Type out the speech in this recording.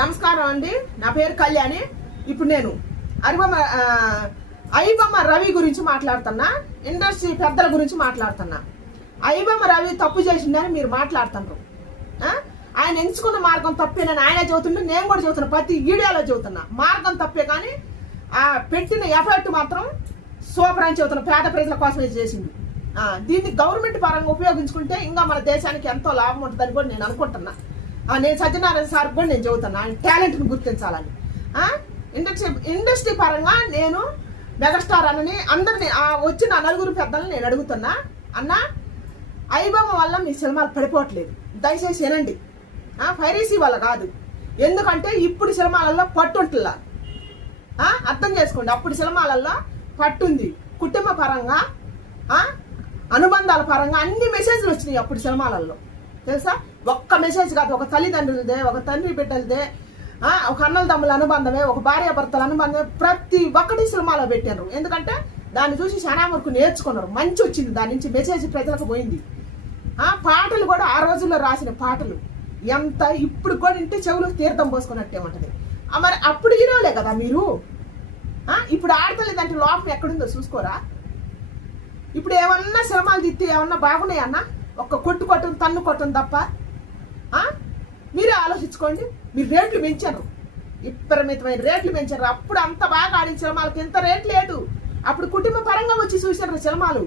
నమస్కారం అండి. నా పేరు కళ్యాణి. ఇప్పుడు నేను ఐబొమ్మ రవి గురించి మాట్లాడుతున్నా. ఇండస్ట్రీ పెద్దల గురించి మాట్లాడుతున్నా. ఐబొమ్మ రవి తప్పు చేసిందని మీరు మాట్లాడుతున్నారు. ఆయన ఎంచుకున్న మార్గం తప్పేనని ఆయన చెబుతుంటే నేను కూడా చెబుతున్నా. ప్రతి వీడియోలో చెబుతున్నా మార్గం తప్పే, కానీ ఆ పెట్టిన ఎఫర్ట్ మాత్రం సూపర్ అని చెబుతున్నా. పేద ప్రజల కోసమే చేసింది. దీన్ని గవర్నమెంట్ పరంగా ఉపయోగించుకుంటే ఇంకా మన దేశానికి ఎంతో లాభం ఉంటుందని కూడా నేను అనుకుంటున్నా. నేను సత్యనారాయణ సార్ కూడా నేను చెబుతున్నా ఆయన టాలెంట్ని గుర్తించాలని. ఇండస్ట్రీ పరంగా నేను మెగాస్టార్ అన్నని అందరినీ వచ్చిన నలుగురు పెద్దలను నేను అడుగుతున్నా. అన్న, ఐబొమ్మ వల్ల మీ సినిమాలు పడిపోవట్లేదు, దయచేసి వినండి. పైరసీ వల్ల కాదు, ఎందుకంటే ఇప్పుడు సినిమాలలో పట్టు ఉంటుందా అర్థం చేసుకోండి. అప్పుడు సినిమాలలో పట్టుంది. కుటుంబ పరంగా అనుబంధాల పరంగా అన్ని మెసేజ్లు వచ్చినాయి అప్పుడు సినిమాలలో, తెలుసా? ఒక్క మెసేజ్ కాదు, ఒక తల్లిదండ్రులదే, ఒక తండ్రి బిడ్డలదే, ఒక అన్నల తమ్ముల అనుబంధమే, ఒక భార్యాభర్తల అనుబంధమే, ప్రతి ఒక్కటి సినిమాలో పెట్టారు. ఎందుకంటే దాన్ని చూసి చాలా వరకు నేర్చుకున్నారు. మంచి వచ్చింది, దాని నుంచి మెసేజ్ ప్రజలకు పోయింది. పాటలు కూడా ఆ రోజుల్లో రాసిన పాటలు ఎంత ఇప్పుడు కూడా ఇంటి చెవులు తీర్థం పోసుకున్నట్టే ఉంటుంది. మరి అప్పుడు హీరోలే కదా మీరు. ఇప్పుడు ఆడతలేదంటే లోపం ఎక్కడుందో చూసుకోరా? ఇప్పుడు ఏమన్నా సినిమాలు తిత్తి ఏమన్నా బాగున్నాయన్నా? ఒక్క కొట్టు తన్ను కొట్టను తప్ప. మీరే ఆలోచించుకోండి. మీరు రేట్లు పెంచారు, విపరీతమైన రేట్లు పెంచారు. అప్పుడు అంత బాగా ఆడిన సినిమాలకి ఎంత రేట్ లేదు. అప్పుడు కుటుంబ పరంగా వచ్చి చూసారు సినిమాలు.